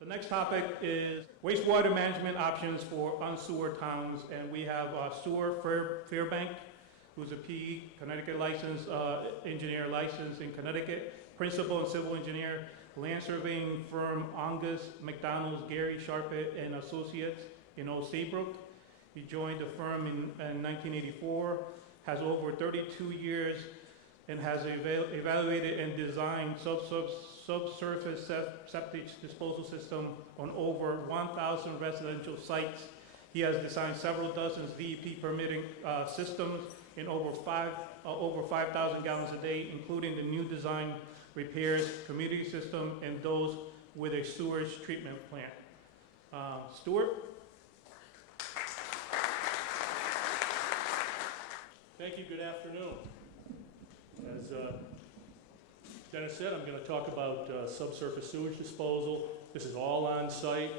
The next topic is wastewater management options for unsewered towns, and we have Stuart Fairbank, who's a PE, Connecticut licensed engineer licensed in Connecticut, principal and civil engineer, land surveying firm Angus McDonald's, Gary Sharpett and Associates in Old Saybrook. He joined the firm in 1984, has over 32 years, and has evaluated and designed subsurface septic disposal system on over 1,000 residential sites. He has designed several dozens DEP permitting systems in over 5,000 gallons a day, including the new design, repairs, community system, and those with a sewage treatment plant. Stuart? Thank you. Good afternoon. As Dennis said, I'm going to talk about subsurface sewage disposal. This is all on site.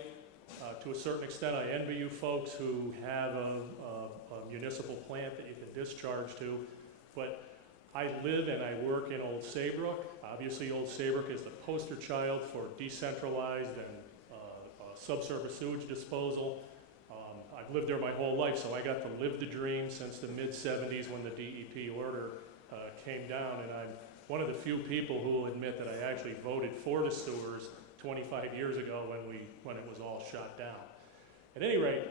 To a certain extent, I envy you folks who have a municipal plant that you can discharge to. But I live and I work in Old Saybrook. Obviously, Old Saybrook is the poster child for decentralized and subsurface sewage disposal. I've lived there my whole life, so I got to live the dream since the mid-'70s when the DEP order came down, and I'm one of the few people who will admit that I actually voted for the sewers 25 years ago when it was all shot down. At any rate,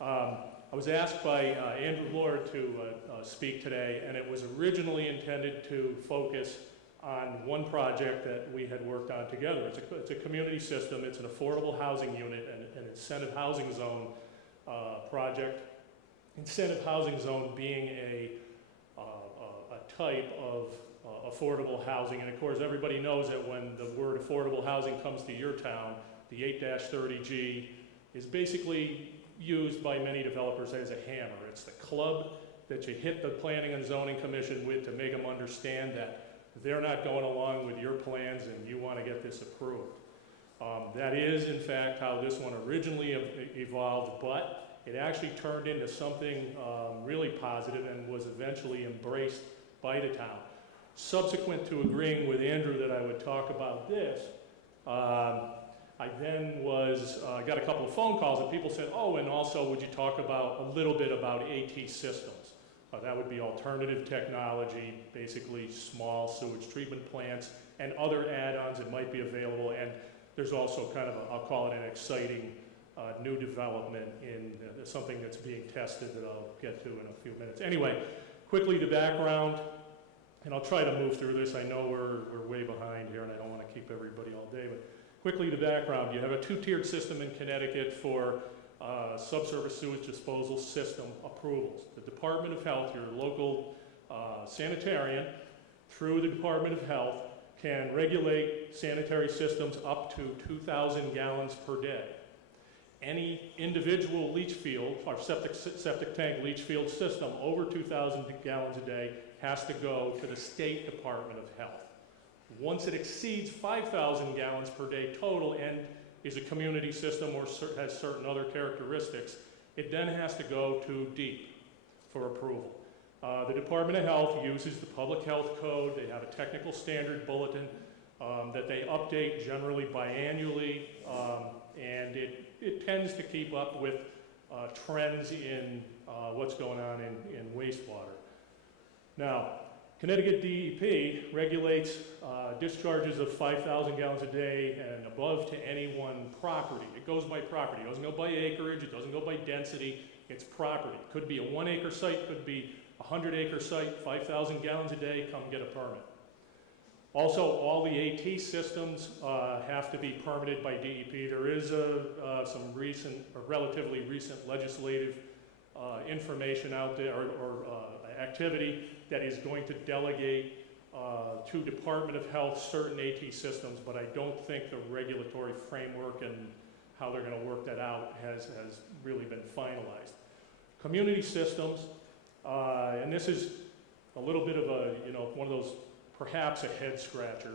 I was asked by Andrew Lord to speak today, and it was originally intended to focus on one project that we had worked on together. It's a community system. It's an affordable housing unit and an incentive housing zone project. Incentive housing zone being a type of affordable housing, and of course everybody knows that when the word affordable housing comes to your town, the 8-30G is basically used by many developers as a hammer. It's the club that you hit the Planning and Zoning Commission with to make them understand that they're not going along with your plans and you want to get this approved. That is, in fact, how this one originally evolved, but it actually turned into something really positive and was eventually embraced by the town. Subsequent to agreeing with Andrew that I would talk about this, I then got a couple of phone calls and people said, oh, and also would you talk about a little bit about AT systems? That would be alternative technology, basically small sewage treatment plants and other add-ons that might be available. And there's also kind of I'll call it an exciting new development in something that's being tested that I'll get to in a few minutes. Anyway, quickly the background, and I'll try to move through this. I know we're way behind here and I don't want to keep everybody all day, but quickly the background. You have a two-tiered system in Connecticut for subsurface sewage disposal system approvals. The Department of Health, your local sanitarian, through the Department of Health, can regulate sanitary systems up to 2,000 gallons per day. Any individual leach field or septic tank leach field system over 2,000 gallons a day has to go to the State Department of Health. Once it exceeds 5,000 gallons per day total and is a community system or has certain other characteristics, it then has to go to DEEP for approval. The Department of Health uses the Public Health Code. They have a technical standard bulletin that they update generally biannually, and it tends to keep up with trends in what's going on in wastewater. Now, Connecticut DEP regulates discharges of 5,000 gallons a day and above to any one property. It goes by property. It doesn't go by acreage. It doesn't go by density. It's property. It could be a 1-acre site, could be a 100-acre site, 5,000 gallons a day, come get a permit. Also, all the AT systems have to be permitted by DEP. There is some recent, or relatively recent legislative information out there, or activity that is going to delegate to Department of Health certain AT systems, but I don't think the regulatory framework and how they're going to work that out has really been finalized. Community systems, and this is a little bit of a, one of those perhaps a head scratcher,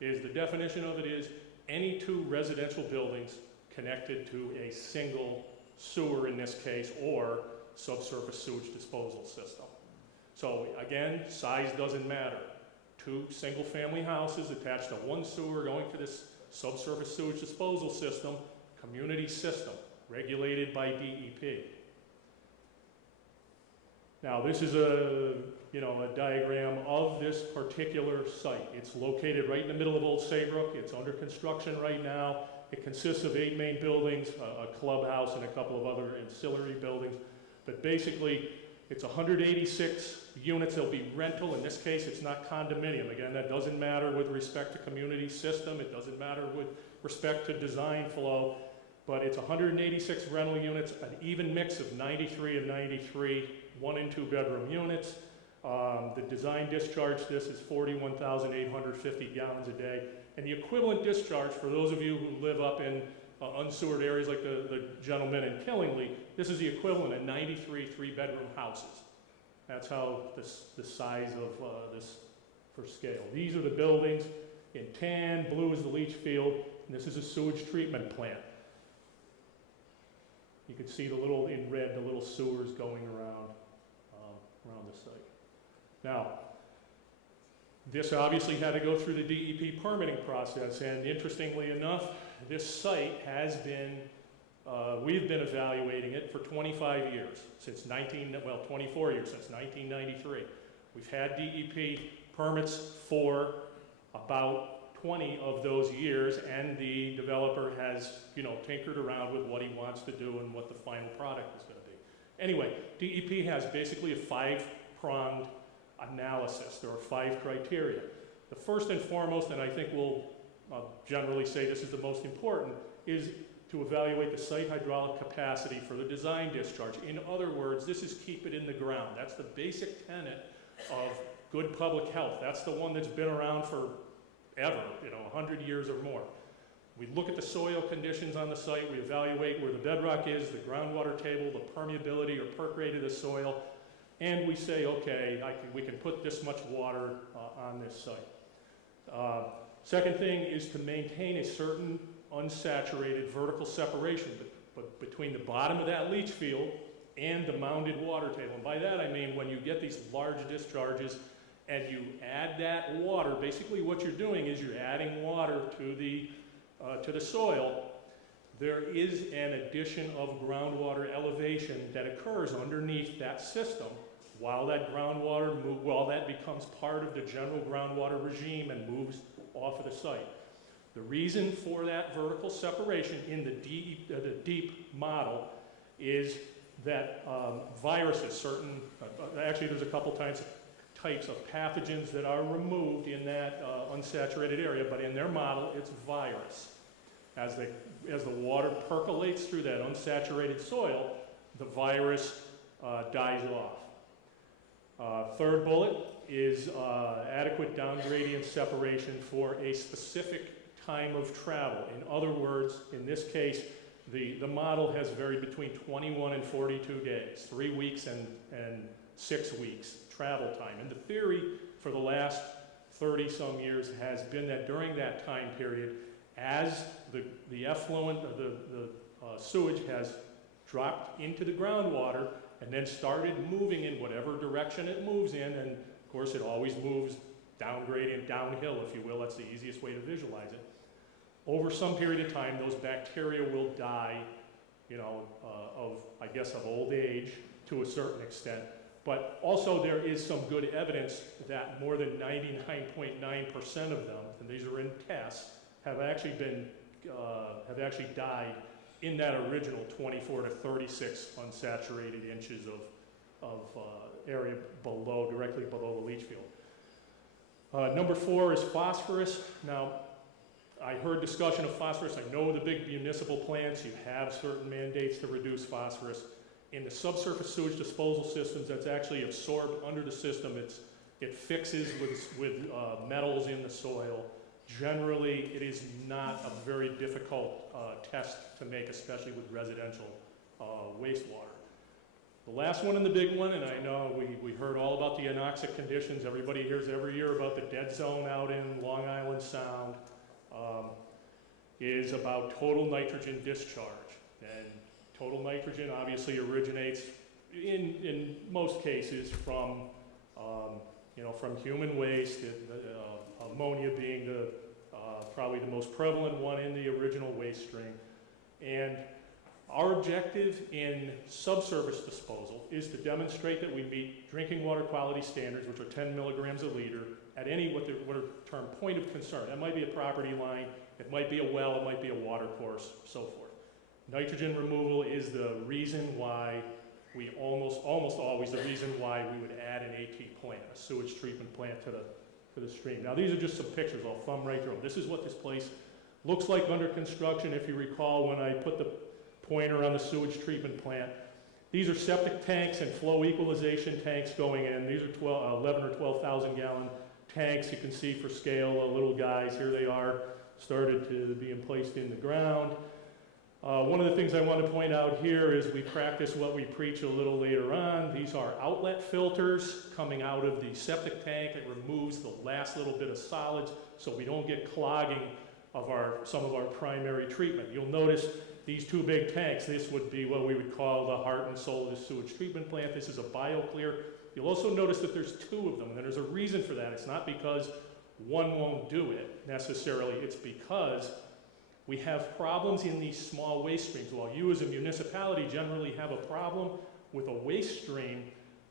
is the definition of it is any two residential buildings connected to a single sewer in this case, or subsurface sewage disposal system. So again, size doesn't matter. Two single-family houses attached to one sewer going to this subsurface sewage disposal system, community system, regulated by DEP. Now, this is a diagram of this particular site. It's located right in the middle of Old Saybrook. It's under construction right now. It consists of 8 main buildings, a clubhouse, and a couple of other ancillary buildings. But basically, it's 186 units. They'll be rental. In this case, it's not condominium. Again, that doesn't matter with respect to community system. It doesn't matter with respect to design flow. But it's 186 rental units, an even mix of 93 and 93, 1 and 2 bedroom units. The design discharge, this is 41,850 gallons a day. And the equivalent discharge, for those of you who live up in unsewered areas like the gentleman in Killingly, this is the equivalent of 93 3-bedroom houses. That's how the size of this for scale. These are the buildings. In tan, blue is the leach field, and this is a sewage treatment plant. You can see in red, the little sewers going around the site. Now, this obviously had to go through the DEP permitting process, and interestingly enough, this site has been, we've been evaluating it for 25 years, 24 years, since 1993. We've had DEP permits for about 20 of those years, and the developer has, tinkered around with what he wants to do and what the final product is going to be. Anyway, DEP has basically a 5-pronged analysis. There are 5 criteria. The first and foremost, and I think we'll generally say this is the most important, is to evaluate the site hydraulic capacity for the design discharge. In other words, this is keep it in the ground. That's the basic tenet of good public health. That's the one that's been around for ever, 100 years or more. We look at the soil conditions on the site, we evaluate where the bedrock is, the groundwater table, the permeability or perk rate of the soil, and we say, okay, we can put this much water on this site. Second thing is to maintain a certain unsaturated vertical separation between the bottom of that leach field and the mounded water table. And by that I mean when you get these large discharges and you add that water, basically what you're doing is you're adding water to the soil. There is an addition of groundwater elevation that occurs underneath that system while that becomes part of the general groundwater regime and moves off of the site. The reason for that vertical separation in the deep model is that viruses, actually there's a couple types of pathogens that are removed in that unsaturated area, but in their model it's virus. As the water percolates through that unsaturated soil, the virus dies off. Third bullet is adequate down gradient separation for a specific time of travel. In other words, in this case, the model has varied between 21 and 42 days, 3 weeks and 6 weeks travel time. And the theory for the last 30-some years has been that during that time period, as the effluent, the sewage has dropped into the groundwater and then started moving in whatever direction it moves in, and of course it always moves down gradient, downhill, if you will. That's the easiest way to visualize it. Over some period of time, those bacteria will die, of old age to a certain extent. But also there is some good evidence that more than 99.9% of them, and these are in tests, have actually died in that original 24 to 36 unsaturated inches of area directly below the leach field. Number 4 is phosphorus. Now, I heard discussion of phosphorus. I know the big municipal plants, you have certain mandates to reduce phosphorus. In the subsurface sewage disposal systems, that's actually absorbed under the system. It fixes with metals in the soil. Generally, it is not a very difficult test to make, especially with residential wastewater. The last one and the big one, and I know we heard all about the anoxic conditions. Everybody hears every year about the dead zone out in Long Island Sound, is about total nitrogen discharge. And total nitrogen obviously originates in most cases from human waste, ammonia being the probably the most prevalent one in the original waste stream. And our objective in subsurface disposal is to demonstrate that we meet drinking water quality standards, which are 10 milligrams a liter, at any what are termed point of concern. That might be a property line, it might be a well, it might be a water course, so forth. Nitrogen removal is the reason why we almost always the reason why we would add an AT plant, a sewage treatment plant to the stream. Now these are just some pictures, I'll thumb right through them. This is what this place looks like under construction. If you recall when I put the pointer on the sewage treatment plant, these are septic tanks and flow equalization tanks going in. These are 11 or 12,000 gallon tanks. You can see for scale, little guys, here they are, started to be placed in the ground. One of the things I want to point out here is we practice what we preach a little later on. These are outlet filters coming out of the septic tank. It removes the last little bit of solids so we don't get clogging of some of our primary treatment. You'll notice these two big tanks. This would be what we would call the heart and soul of the sewage treatment plant. This is a BioClear. You'll also notice that there's two of them, and there's a reason for that. It's not because one won't do it necessarily. It's because we have problems in these small waste streams. While you as a municipality generally have a problem with a waste stream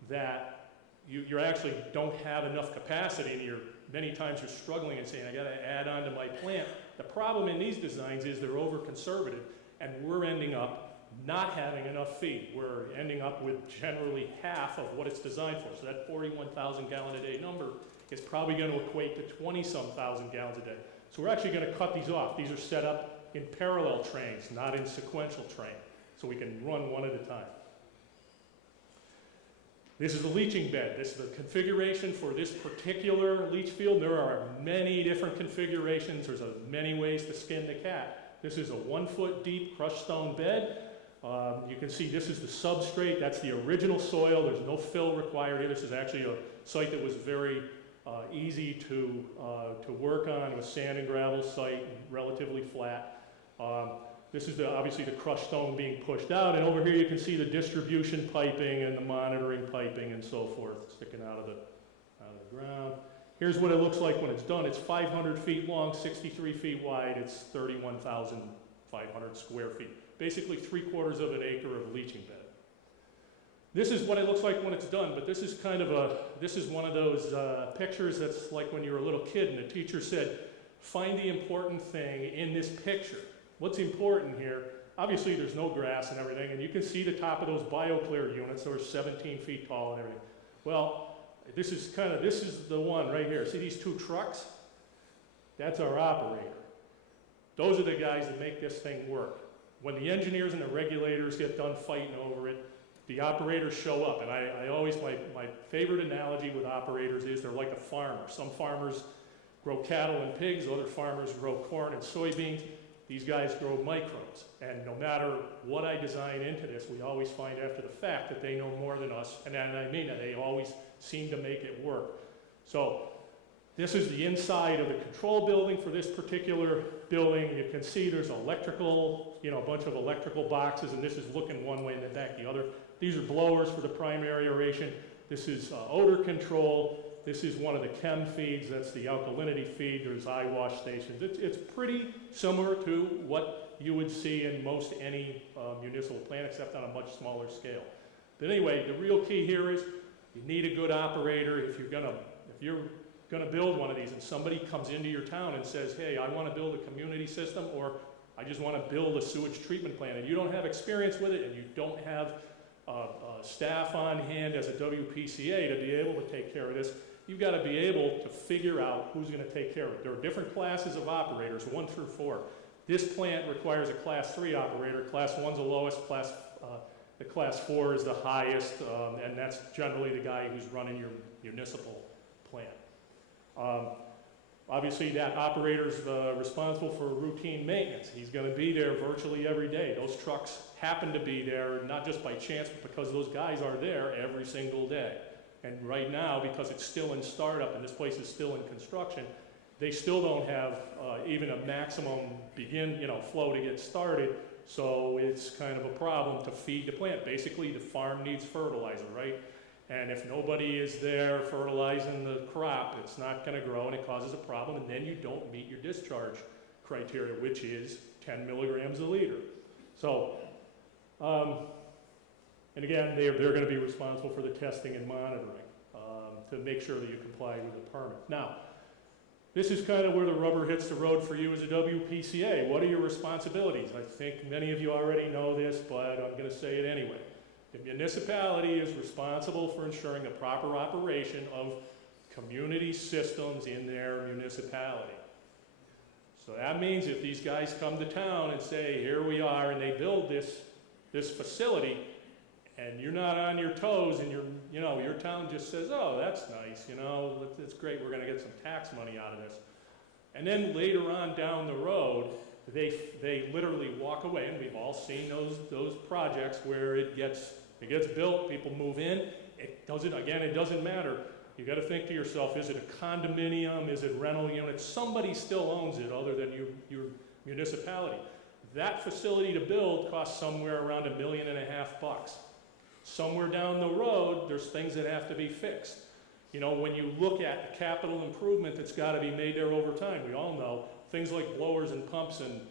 that you actually don't have enough capacity, and many times you're struggling and saying, I gotta add on to my plant. The problem in these designs is they're over conservative, and we're ending up not having enough feed. We're ending up with generally half of what it's designed for. So that 41,000 gallon a day number is probably gonna equate to 20-some thousand gallons a day. So we're actually gonna cut these off. These are set up in parallel trains, not in sequential train. So we can run one at a time. This is a leaching bed. This is the configuration for this particular leach field. There are many different configurations. There's many ways to skin the cat. This is a 1 foot deep crushed stone bed. You can see this is the substrate. That's the original soil. There's no fill required here. This is actually a site that was very easy to work on. It was sand and gravel site, relatively flat. This is obviously the crushed stone being pushed out, and over here you can see the distribution piping and the monitoring piping and so forth sticking out of the ground. Here's what it looks like when it's done. It's 500 feet long, 63 feet wide. It's 31,500 square feet. Basically 3/4 of an acre of leaching bed. This is what it looks like when it's done, but this is one of those pictures that's like when you were a little kid and the teacher said, find the important thing in this picture. What's important here, obviously there's no grass and everything, and you can see the top of those BioClear units. They're 17 feet tall and everything. Well, this is the one right here. See these two trucks? That's our operator. Those are the guys that make this thing work. When the engineers and the regulators get done fighting over it, the operators show up. And I always, my favorite analogy with operators is they're like a farmer. Some farmers grow cattle and pigs, other farmers grow corn and soybeans. These guys grow microbes. And no matter what I design into this, we always find after the fact that they know more than us. And I mean that they always seem to make it work. So this is the inside of the control building for this particular building. You can see there's electrical, a bunch of electrical boxes, and this is looking one way and the back the other. These are blowers for the primary aeration. This is odor control. This is one of the chem feeds. That's the alkalinity feed. There's eye wash stations. It's pretty similar to what you would see in most any municipal plant, except on a much smaller scale. But anyway, the real key here is you need a good operator. If you're gonna build one of these and somebody comes into your town and says, hey, I want to build a community system, or I just want to build a sewage treatment plant, and you don't have experience with it and you don't have staff on hand as a WPCA to be able to take care of this, you've got to be able to figure out who's going to take care of it. There are different classes of operators, 1 through 4. This plant requires a class 3 operator. Class 1's the lowest, the class 4 is the highest, and that's generally the guy who's running your municipal plant. Obviously, that operator's responsible for routine maintenance. He's going to be there virtually every day. Those trucks happen to be there, not just by chance, but because those guys are there every single day. And right now, because it's still in startup and this place is still in construction, they still don't have even a maximum flow to get started. So it's kind of a problem to feed the plant. Basically, the farm needs fertilizer, right? And if nobody is there fertilizing the crop, it's not going to grow and it causes a problem, and then you don't meet your discharge criteria, which is 10 milligrams a liter. So, and again, they're going to be responsible for the testing and monitoring to make sure that you comply with the permit. Now, this is kind of where the rubber hits the road for you as a WPCA. What are your responsibilities? I think many of you already know this, but I'm going to say it anyway. The municipality is responsible for ensuring the proper operation of community systems in their municipality. So that means if these guys come to town and say, here we are, and they build this facility, and you're not on your toes, and your town just says, oh, that's nice, it's great, we're going to get some tax money out of this. And then later on down the road, they literally walk away, and we've all seen those projects where it gets built, people move in. It doesn't matter. You got to think to yourself, is it a condominium? Is it rental unit? Somebody still owns it other than your municipality. That facility to build costs somewhere around $1.5 million. Somewhere down the road, there's things that have to be fixed. When you look at the capital improvement that's got to be made there over time, we all know things like blowers and pumps and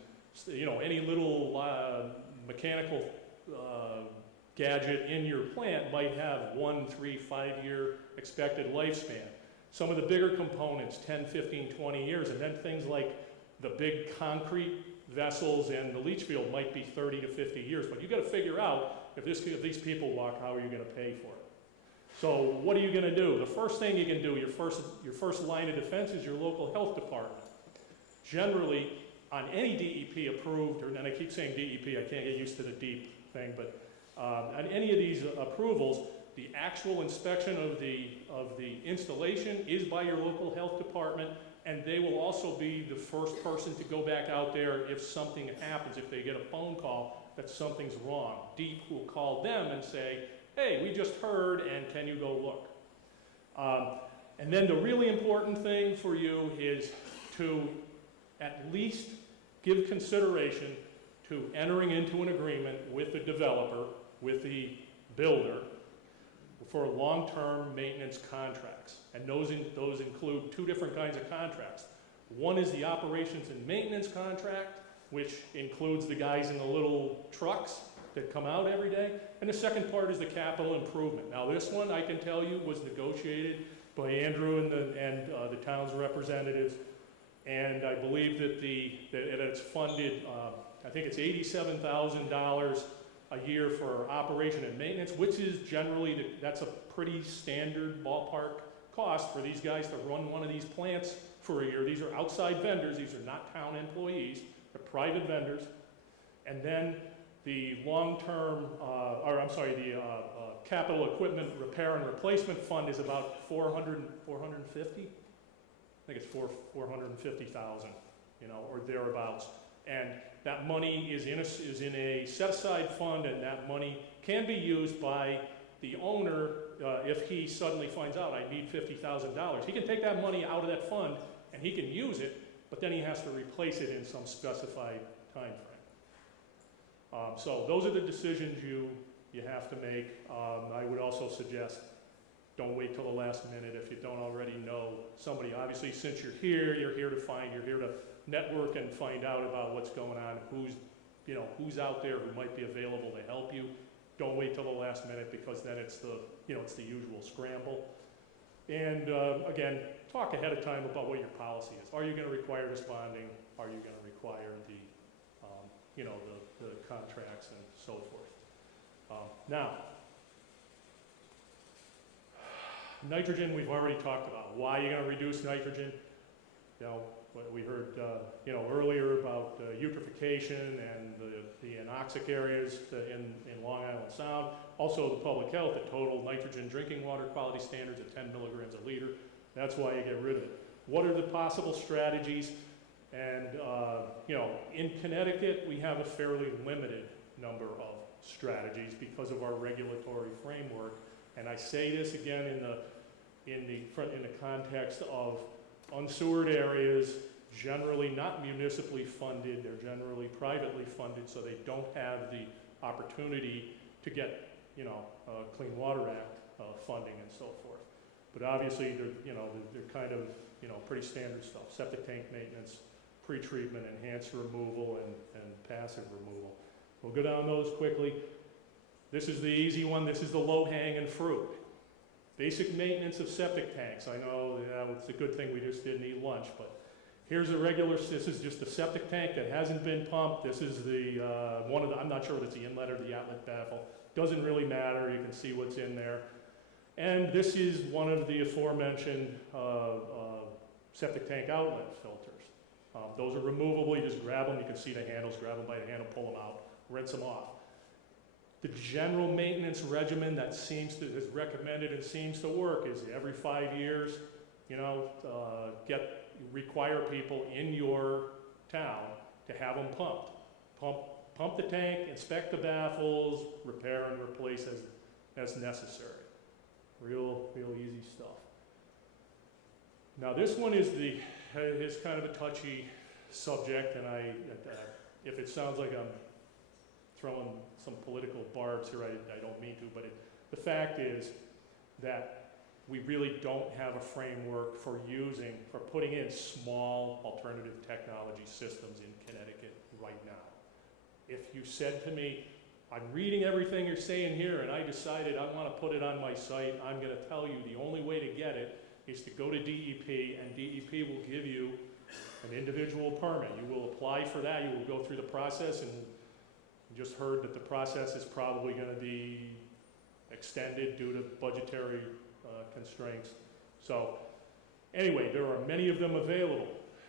any little mechanical gadget in your plant might have 1, 3, 5-year expected lifespan. Some of the bigger components, 10, 15, 20 years, and then things like the big concrete vessels and the leach field might be 30 to 50 years. But you've got to figure out, if these people walk, how are you going to pay for it? So what are you going to do? The first thing you can do, your first line of defense is your local health department. Generally, on any DEP approved, and I keep saying DEP, I can't get used to the DEEP thing, but on any of these approvals, the actual inspection of the installation is by your local health department, and they will also be the first person to go back out there if something happens, if they get a phone call that something's wrong. DEEP will call them and say, hey, we just heard, and can you go look? And then the really important thing for you is to at least give consideration to entering into an agreement with the developer, with the builder, for long-term maintenance contracts. And those include two different kinds of contracts. One is the operations and maintenance contract, which includes the guys in the little trucks that come out every day. And the second part is the capital improvement. Now this one, I can tell you, was negotiated by Andrew and the town's representatives. And I believe that it's funded, I think it's $87,000 a year for operation and maintenance, which is generally, that's a pretty standard ballpark cost for these guys to run one of these plants for a year. These are outside vendors, these are not town employees, they're private vendors. And then the long-term, the capital equipment repair and replacement fund is about 450? I think it's 450,000, or thereabouts. And that money is in a set-aside fund, and that money can be used by the owner if he suddenly finds out, I need $50,000. He can take that money out of that fund, and he can use it, but then he has to replace it in some specified time frame. So those are the decisions you have to make. I would also suggest don't wait till the last minute if you don't already know somebody. Obviously, since you're here to network and find out about what's going on, who's out there who might be available to help you. Don't wait till the last minute, because then it's the usual scramble. And again, talk ahead of time about what your policy is. Are you going to require responding? Are you going to require the contracts and so forth? Now, nitrogen we've already talked about. Why are you going to reduce nitrogen? What we heard earlier about eutrophication and the anoxic areas in Long Island Sound. Also the public health at total nitrogen drinking water quality standards at 10 milligrams a liter. That's why you get rid of it. What are the possible strategies? And in Connecticut we have a fairly limited number of strategies because of our regulatory framework. And I say this again in the context of unsewered areas, generally not municipally funded, they're generally privately funded, so they don't have the opportunity to get, Clean Water Act funding and so forth. But obviously, they're kind of, pretty standard stuff. Septic tank maintenance, pre-treatment, enhanced removal, and passive removal. We'll go down those quickly. This is the easy one. This is the low-hanging fruit. Basic maintenance of septic tanks. I know it's a good thing we just didn't eat lunch, but here's a regular, this is just a septic tank that hasn't been pumped. This is the, I'm not sure if it's the inlet or the outlet baffle. Doesn't really matter, you can see what's in there. And this is one of the aforementioned septic tank outlet filters. Those are removable, you just grab them, you can see the handles, grab them by the handle, pull them out, rinse them off. The general maintenance regimen that is recommended and seems to work is every 5 years, require people in your town to have them pumped. Pump the tank, inspect the baffles, repair and replace as necessary. Real easy stuff. Now this one is kind of a touchy subject, and if it sounds like I'm throwing some political barbs here, I don't mean to, but the fact is that we really don't have a framework for putting in small alternative technology systems in Connecticut right now. If you said to me, I'm reading everything you're saying here and I decided I want to put it on my site, I'm going to tell you the only way to get it is to go to DEP, and DEP will give you an individual permit. You will apply for that, you will go through the process, and you just heard that the process is probably going to be extended due to budgetary constraints. So anyway, there are many of them available.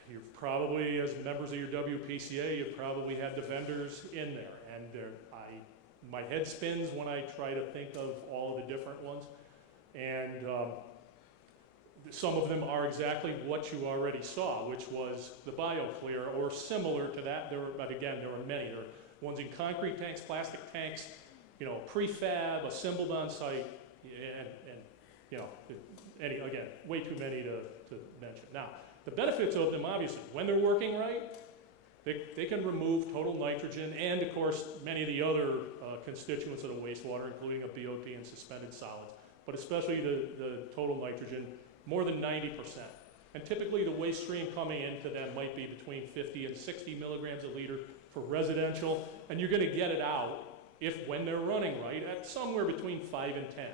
You've probably, as members of your WPCA, you've probably had the vendors in there, and my head spins when I try to think of all of the different ones, and some of them are exactly what you already saw, which was the BioClear, or similar to that. But again, there are many. There are ones in concrete tanks, plastic tanks, prefab, assembled on site, and again, way too many to mention. Now, the benefits of them, obviously, when they're working right, they can remove total nitrogen and, of course, many of the other constituents of the wastewater, including a BOP and suspended solids, but especially the total nitrogen, more than 90%. And typically, the waste stream coming into them might be between 50 and 60 milligrams a liter for residential, and you're going to get it out, when they're running right, at somewhere between 5 and 10.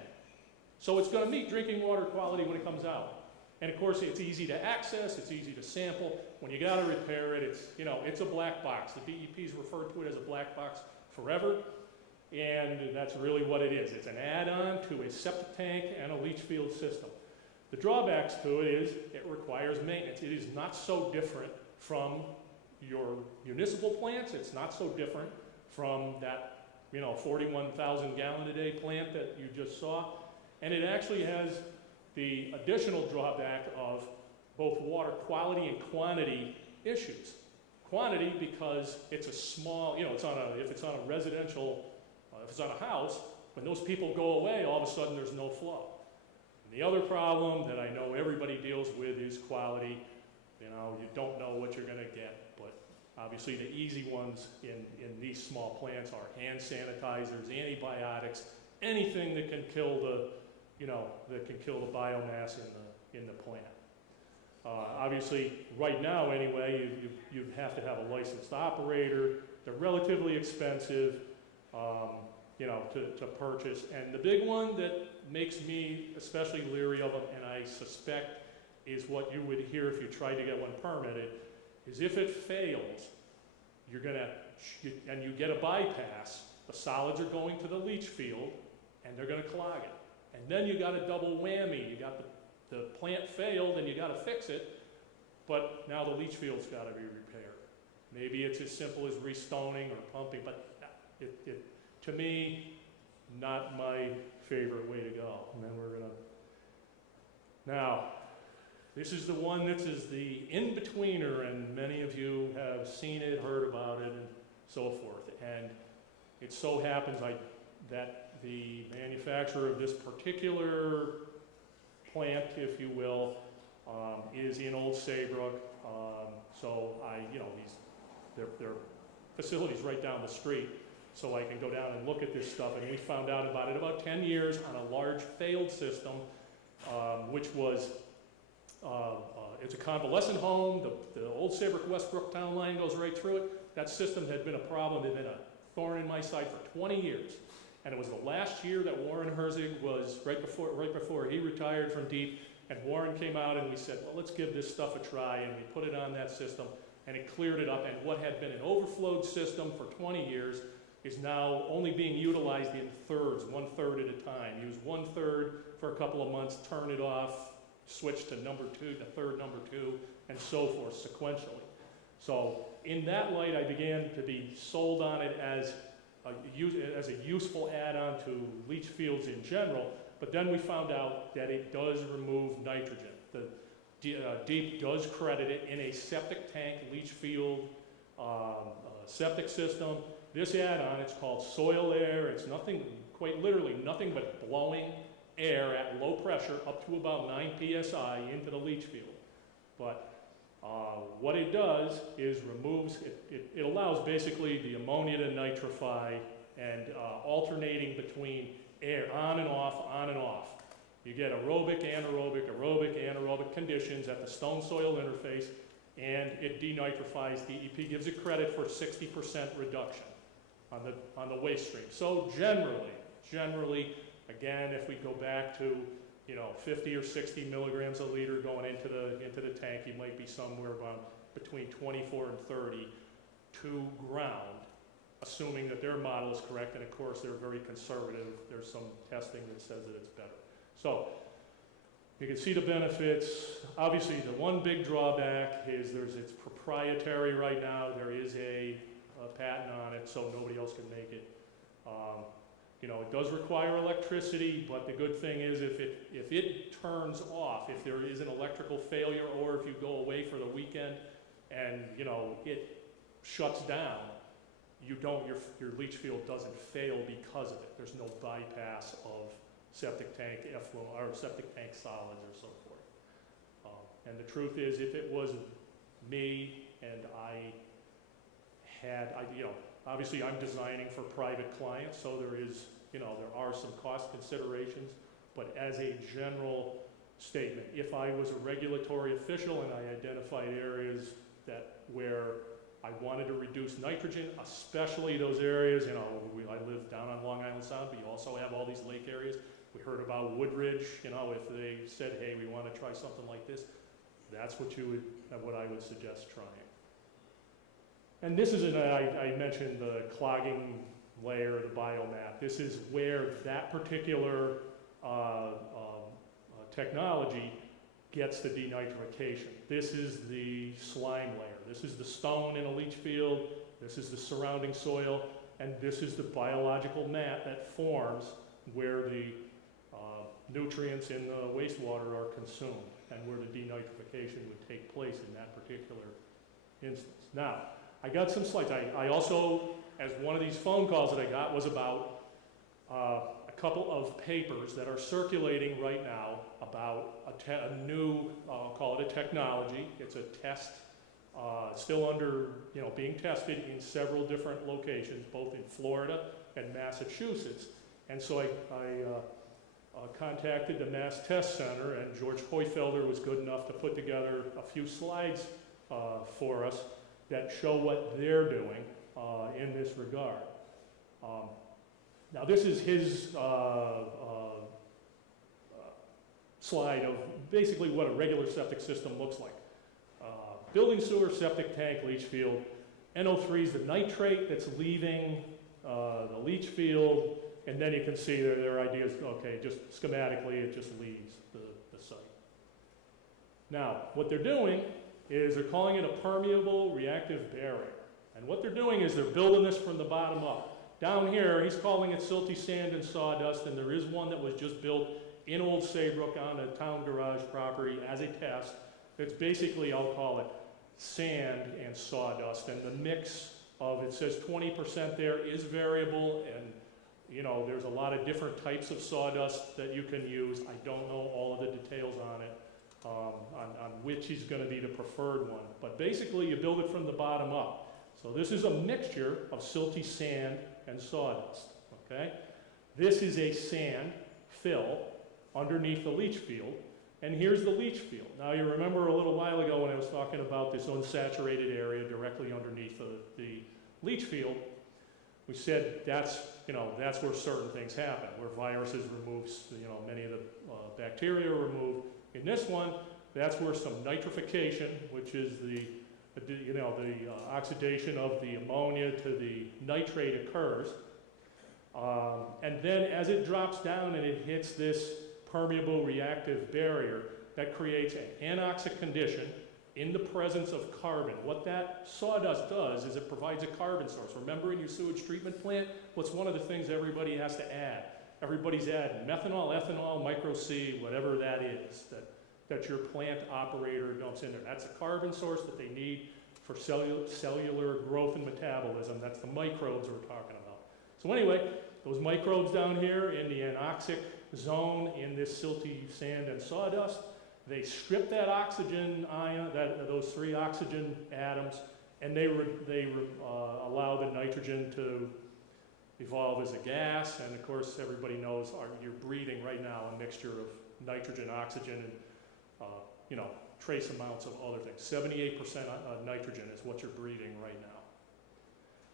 So it's going to meet drinking water quality when it comes out. And of course, it's easy to access, it's easy to sample. When you got to repair it, it's a black box. The DEP's referred to it as a black box forever, and that's really what it is. It's an add-on to a septic tank and a leach field system. The drawbacks to it is it requires maintenance. It is not so different from your municipal plants. It's not so different from that 41,000 gallon a day plant that you just saw. And it actually has the additional drawback of both water quality and quantity issues. Quantity because it's a small, if it's on a residential, if it's on a house, when those people go away, all of a sudden there's no flow. And the other problem that I know everybody deals with is quality. You don't know what you're going to get, but obviously the easy ones in these small plants are hand sanitizers, antibiotics, anything that can kill the biomass in the plant. Obviously, right now anyway, you have to have a licensed operator. They're relatively expensive, to purchase. And the big one that makes me especially leery of them, and I suspect is what you would hear if you tried to get one permitted, is if it fails, and you get a bypass, the solids are going to the leach field, and they're going to clog it. And then you got a double whammy. You got the plant failed and you got to fix it, but now the leach field's got to be repaired. Maybe it's as simple as restoning or pumping, but to me, not my favorite way to go. And then now, this is the one that is the in-betweener, and many of you have seen it, heard about it, and so forth. And it so happens that the manufacturer of this particular plant, if you will, is in Old Saybrook. So their facility's right down the street. so I can go down and look at this stuff. And we found out about it about 10 years on a large failed system, which was, it's a convalescent home. The old Saybrook Westbrook town line goes right through it. That system had been a problem, had been a thorn in my side for 20 years. And it was the last year that Warren Herzig was, right before he retired from DEEP, and Warren came out and we said, well, let's give this stuff a try, and we put it on that system, and it cleared it up, and what had been an overflowed system for 20 years is now only being utilized in thirds, 1/3 at a time. Use 1/3 for a couple of months, turn it off, switch to number 2, to third number 2, and so forth sequentially. So in that light, I began to be sold on it as a useful add-on to leach fields in general, but then we found out that it does remove nitrogen. The DEEP does credit it in a septic tank leach field septic system. This add-on, it's called soil air. It's nothing, quite literally nothing but blowing air at low pressure up to about 9 psi into the leach field. But what it does is removes, it allows basically the ammonia to nitrify and alternating between air on and off, on and off. You get aerobic, anaerobic conditions at the stone soil interface, and it denitrifies. DEP gives it credit for 60% reduction on the waste stream. So generally, again, if we go back to 50 or 60 milligrams a liter going into the tank, you might be somewhere around between 24 and 30 to ground, assuming that their model is correct, and of course they're very conservative. There's some testing that says that it's better. So you can see the benefits. Obviously, the one big drawback is it's proprietary right now. There is a patent on it, so nobody else can make it. It does require electricity, but the good thing is if it turns off, if there is an electrical failure, or if you go away for the weekend and it shuts down, your leach field doesn't fail because of it. There's no bypass of septic tank effluent or septic tank solids or so forth. And the truth is, if it was me and obviously I'm designing for private clients, so there are some cost considerations, but as a general statement, if I was a regulatory official and I identified areas where I wanted to reduce nitrogen, especially those areas, I live down on Long Island Sound, but you also have all these lake areas. We heard about Woodridge, if they said, hey, we want to try something like this, that's what I would suggest trying. And this is, I mentioned the clogging layer, the biomat. This is where that particular technology gets the denitrification. This is the slime layer. This is the stone in a leach field. This is the surrounding soil. And this is the biological mat that forms where the nutrients in the wastewater are consumed and where the denitrification would take place in that particular instance. Now, I got some slides. I also, as one of these phone calls that I got was about a couple of papers that are circulating right now about a new, I'll call it a technology. It's a test, still under, being tested in several different locations, both in Florida and Massachusetts. And so I contacted the Mass Test Center, and George Hoyfelder was good enough to put together a few slides for us that show what they're doing in this regard. Now this is his slide of basically what a regular septic system looks like. Building sewer, septic tank, leach field. NO3 is the nitrate that's leaving the leach field, and then you can see their ideas, okay, just schematically it just leaves the site. Now, what they're doing is they're calling it a permeable reactive barrier. And what they're doing is they're building this from the bottom up. Down here, he's calling it silty sand and sawdust, and there is one that was just built in Old Saybrook on a town garage property as a test. It's basically, I'll call it sand and sawdust, and the mix of, it says 20% there is variable, and there's a lot of different types of sawdust that you can use. I don't know all of the details on it. On which is going to be the preferred one. But basically, you build it from the bottom up. So this is a mixture of silty sand and sawdust, okay? This is a sand fill underneath the leach field, and here's the leach field. Now you remember a little while ago when I was talking about this unsaturated area directly underneath the leach field, we said that's where certain things happen, where viruses remove, many of the bacteria are removed. In this one, that's where some nitrification, which is the oxidation of the ammonia to the nitrate occurs. And then as it drops down and it hits this permeable reactive barrier, that creates an anoxic condition in the presence of carbon. What that sawdust does is it provides a carbon source. Remember in your sewage treatment plant, what's one of the things everybody has to add? Everybody's adding methanol, ethanol, micro C, whatever that is, that your plant operator dumps in there. That's a carbon source that they need for cellular growth and metabolism. That's the microbes we're talking about. So anyway, those microbes down here in the anoxic zone in this silty sand and sawdust, they strip that oxygen ion, those 3 oxygen atoms, and they allow the nitrogen to evolve as a gas. And of course, everybody knows you're breathing right now a mixture of nitrogen, oxygen, and trace amounts of other things. 78% nitrogen is what you're breathing right now.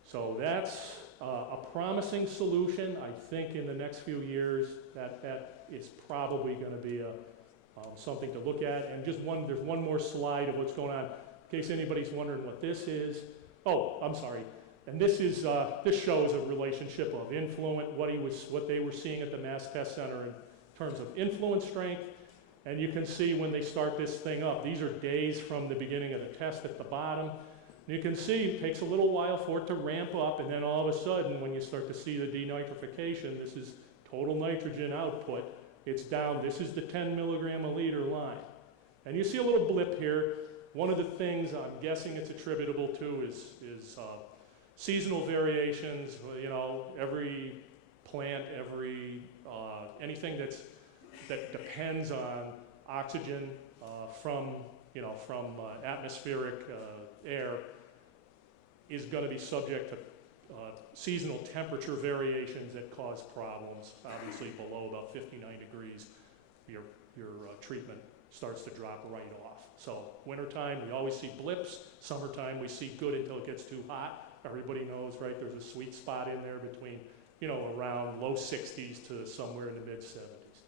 So that's a promising solution. I think in the next few years that is probably going to be something to look at. And there's one more slide of what's going on, in case anybody's wondering what this is. Oh, I'm sorry. And this shows a relationship of influent, what they were seeing at the Mass Test Center in terms of influence strength. And you can see when they start this thing up, these are days from the beginning of the test at the bottom. And you can see it takes a little while for it to ramp up, and then all of a sudden, when you start to see the denitrification, this is total nitrogen output, it's down. This is the 10 milligram a liter line. And you see a little blip here. One of the things I'm guessing it's attributable to is seasonal variations. Every plant, anything that depends on oxygen from atmospheric air is going to be subject to seasonal temperature variations that cause problems. Obviously, below about 59 degrees, your treatment starts to drop right off. So wintertime, we always see blips. Summertime, we see good until it gets too hot. Everybody knows, right? There's a sweet spot in there between, around low 60s to somewhere in the mid 70s.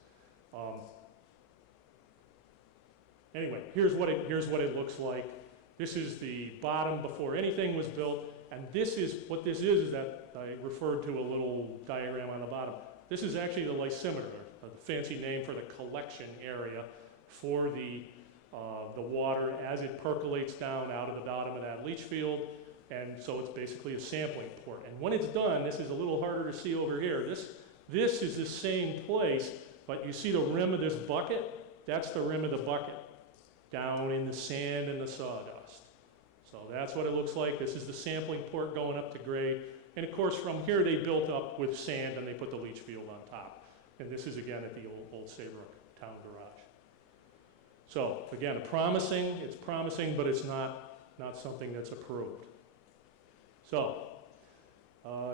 Anyway, here's what it looks like. This is the bottom before anything was built, and what this is that I referred to a little diagram on the bottom. This is actually the lysimeter, the fancy name for the collection area for the water as it percolates down out of the bottom of that leach field, and so it's basically a sampling port. And when it's done, this is a little harder to see over here. This is the same place, but you see the rim of this bucket? That's the rim of the bucket, down in the sand and the sawdust. So that's what it looks like. This is the sampling port going up to grade. And of course, from here they built up with sand and they put the leach field on top. And this is again at the old Saybrook Town Garage. So again, it's promising, but it's not something that's approved. So,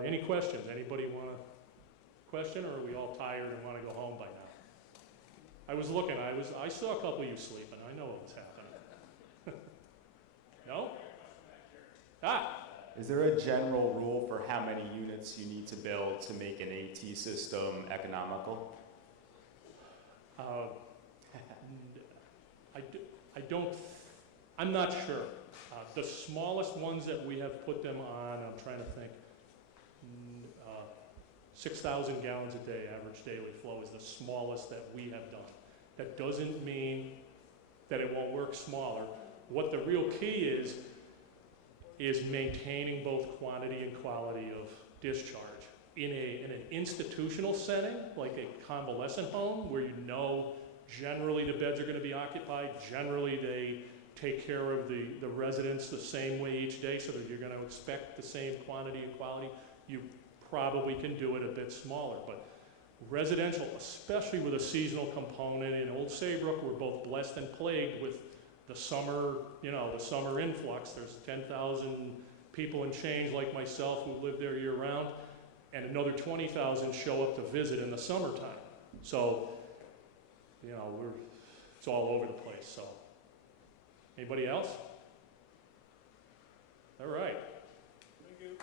any questions? Anybody want a question, or are we all tired and want to go home by now? I was looking, I saw a couple of you sleeping. I know what was happening. No? Is there a general rule for how many units you need to build to make an AT system economical? I'm not sure. The smallest ones that we have put them on, I'm trying to think, 6,000 gallons a day, average daily flow, is the smallest that we have done. That doesn't mean that it won't work smaller. What the real key is maintaining both quantity and quality of discharge. In an institutional setting, like a convalescent home, where generally the beds are going to be occupied, generally they take care of the residents the same way each day, so that you're going to expect the same quantity and quality, you probably can do it a bit smaller. But residential, especially with a seasonal component, in Old Saybrook, we're both blessed and plagued with the summer, the summer influx. There's 10,000 people and change like myself who live there year round. and another 20,000 show up to visit in the summertime. So, you know, it's all over the place, so. Anybody else? All right. Thank you.